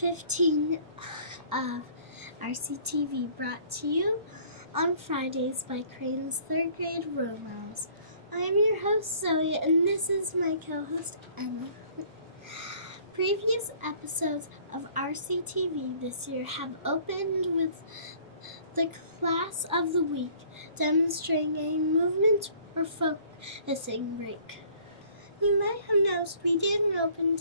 15 of RCTV, brought to you on Fridays by Crane's 3rd grade Romos. I am your host, Zoe, and this is my co-host, Emma. Previous episodes of RCTV this year have opened with the Class of the Week, demonstrating a movement or focusing break. You might have noticed we didn't open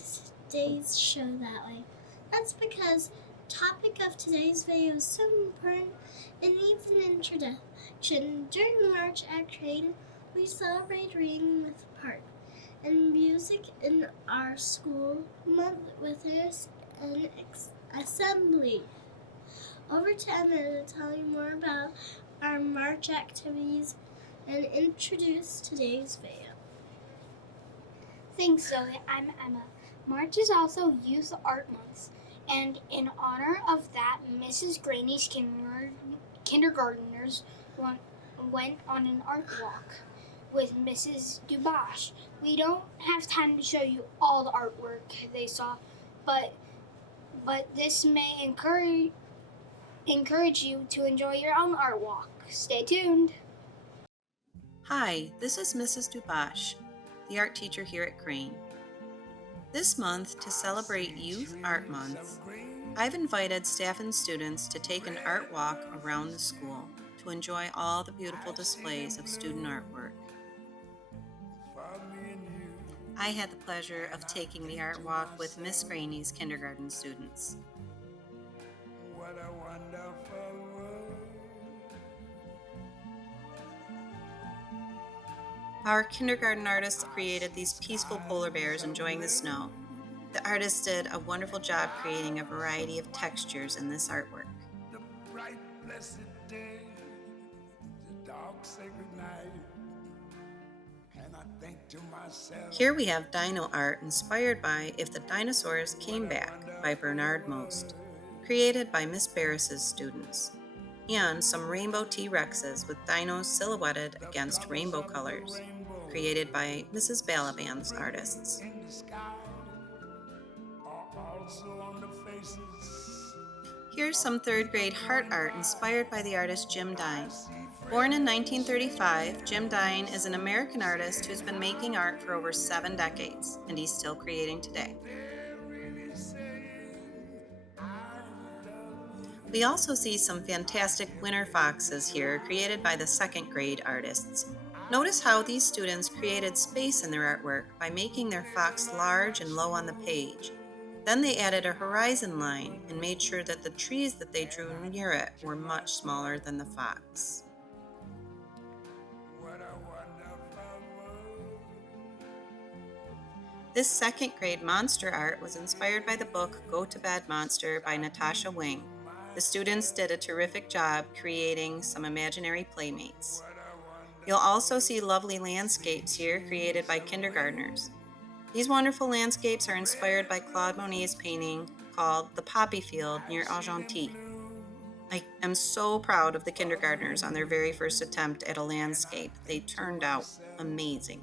today's show that way. That's because the topic of today's video is so important it needs an introduction. During March at Crane, we celebrate reading with Park and music in our school month with an assembly. Over to Emma to tell you more about our March activities and introduce today's video. Thanks, Zoe. I'm Emma. March is also Youth Art Month, and in honor of that, Mrs. Graney's kindergartners went on an art walk with Mrs. Dubash. We don't have time to show you all the artwork they saw, but this may encourage you to enjoy your own art walk. Stay tuned. Hi, this is Mrs. Dubash, the art teacher here at Crane. This month, to celebrate Youth Art Month, I've invited staff and students to take an art walk around the school to enjoy all the beautiful displays of student artwork. I had the pleasure of taking the art walk with Miss Graney's kindergarten students. What a wonderful world. Our kindergarten artists created these peaceful polar bears enjoying the snow. The artists did a wonderful job creating a variety of textures in this artwork. The bright, blessed day, the dark, sacred night, and I think to myself. Here we have dino art inspired by If the Dinosaurs Came Back by Bernard Most, created by Miss Barris's students, and some rainbow T-Rexes with dinos silhouetted against rainbow colors, created by Mrs. Balaban's artists. Here's some 3rd grade heart art inspired by the artist Jim Dine. Born in 1935, Jim Dine is an American artist who's been making art for over 7 decades, and he's still creating today. We also see some fantastic winter foxes here created by the 2nd grade artists. Notice how these students created space in their artwork by making their fox large and low on the page. Then they added a horizon line and made sure that the trees that they drew near it were much smaller than the fox. This 2nd grade monster art was inspired by the book Go to Bed Monster by Natasha Wing. The students did a terrific job creating some imaginary playmates. You'll also see lovely landscapes here created by kindergartners. These wonderful landscapes are inspired by Claude Monet's painting called The Poppy Field near Argenteuil. I am so proud of the kindergartners on their very first attempt at a landscape. They turned out amazing.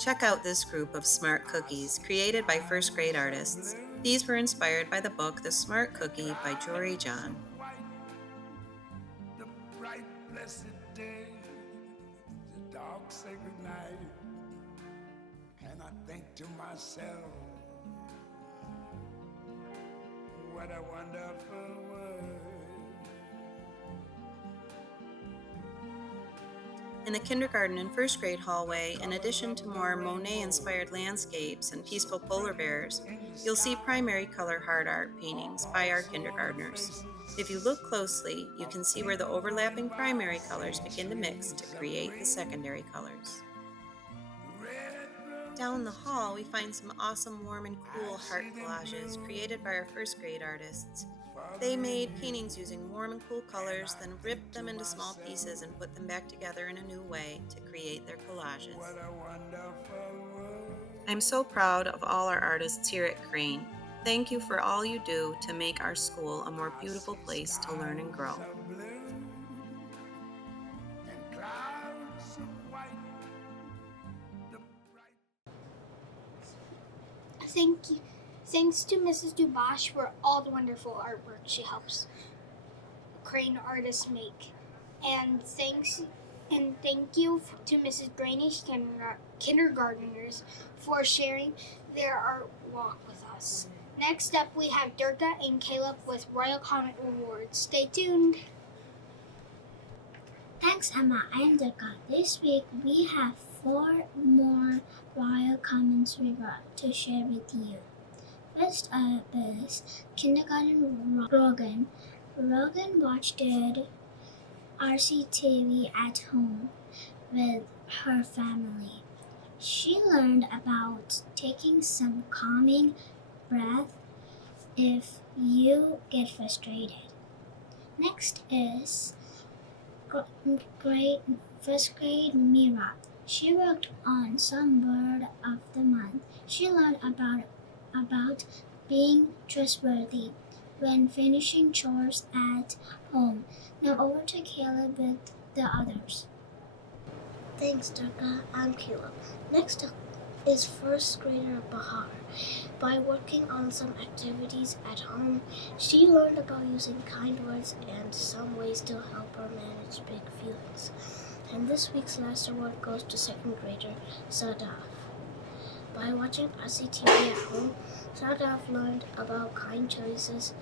Check out this group of smart cookies created by 1st grade artists. These were inspired by the book The Smart Cookie by Jory John. The bright, blessed day, the dark, sacred night, and I think to myself, what a wonderful world. In the kindergarten and 1st grade hallway, in addition to more Monet-inspired landscapes and peaceful polar bears, you'll see primary color hard art paintings by our kindergartners. If you look closely, you can see where the overlapping primary colors begin to mix to create the secondary colors. Down the hall, we find some awesome warm and cool heart collages created by our 1st grade artists. They made paintings using warm and cool colors, then ripped them into small pieces and put them back together in a new way to create their collages. I'm so proud of all our artists here at Crane. Thank you for all you do to make our school a more beautiful place to learn and grow. Thanks to Mrs. Dubash for all the wonderful artwork she helps Crane artists make. And thank you to Mrs. Graney's kindergartners for sharing their art walk with us. Next up, we have Durga and Caleb with Royal Comet Rewards. Stay tuned. Thanks, Emma and Durga. This week we have 4 more Royal Commons rewards to share with you. First up is Kindergarten Rogan. Rogan watched RCTV at home with her family. She learned about taking some calming breath if you get frustrated. Next is first grade Mira. She worked on some word of the month. She learned about being trustworthy when finishing chores at home. Now over to Caleb with the others. Thanks, Durga. I'm Caleb. Next up is first grader Bahar. By working on some activities at home, she learned about using kind words and some ways to help her manage big feelings. And this week's last award goes to second grader Sadaf. By watching RCTV at home, Sadaf learned about kind choices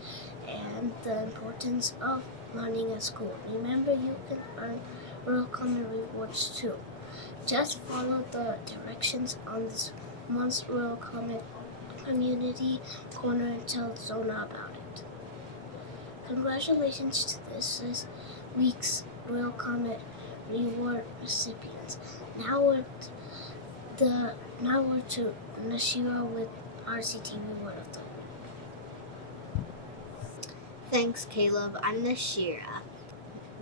and the importance of learning at school. Remember, you can earn Royal Comet rewards too. Just follow the directions on this month's Royal Comet community corner and tell Zona about it. Congratulations to this week's Royal Comet reward recipients. Now we're to Nashira with RCTV Word of the Week. Thanks, Caleb. I'm Nashira.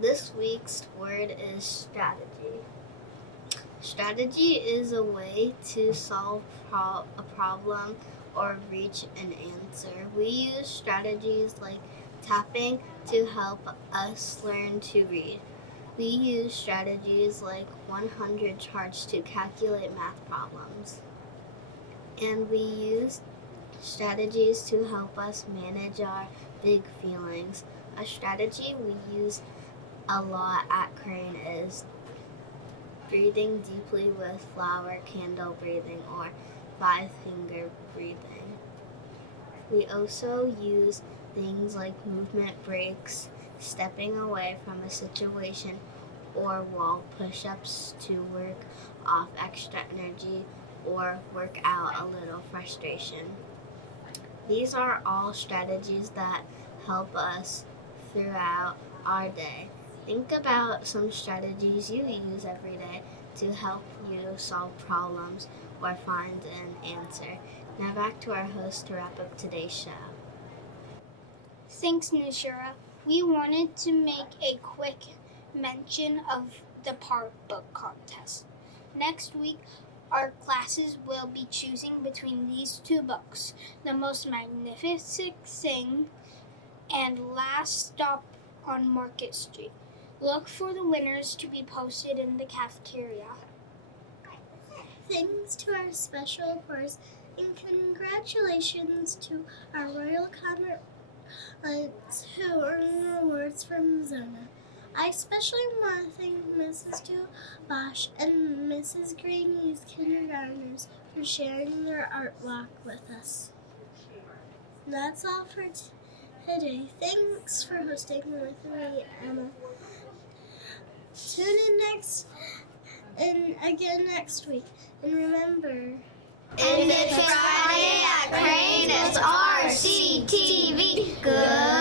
This week's word is strategy. Strategy is a way to solve a problem or reach an answer. We use strategies like tapping to help us learn to read. We use strategies like 100 charts to calculate math problems. And we use strategies to help us manage our big feelings. A strategy we use a lot at Crane is breathing deeply with flower candle breathing or 5-finger breathing. We also use things like movement breaks, stepping away from a situation, or wall push-ups to work off extra energy or work out a little frustration. These are all strategies that help us throughout our day. Think about some strategies you use every day to help you solve problems or find an answer. Now back to our host to wrap up today's show. Thanks, Nashira. We wanted to make a quick mention of the Part Book Contest. Next week, our classes will be choosing between these 2 books, The Most Magnificent Thing and Last Stop on Market Street. Look for the winners to be posted in the cafeteria. Thanks to our special reporters and congratulations to our Royal Comet who earned rewards from Zona. I especially want to thank Mrs. Dubash and Mrs. Graney's kindergartners for sharing their art walk with us. That's all for today. Thanks for hosting with me, Emma. Tune in again next week. And remember, If it's Friday at Crane, it's RCTV. Good.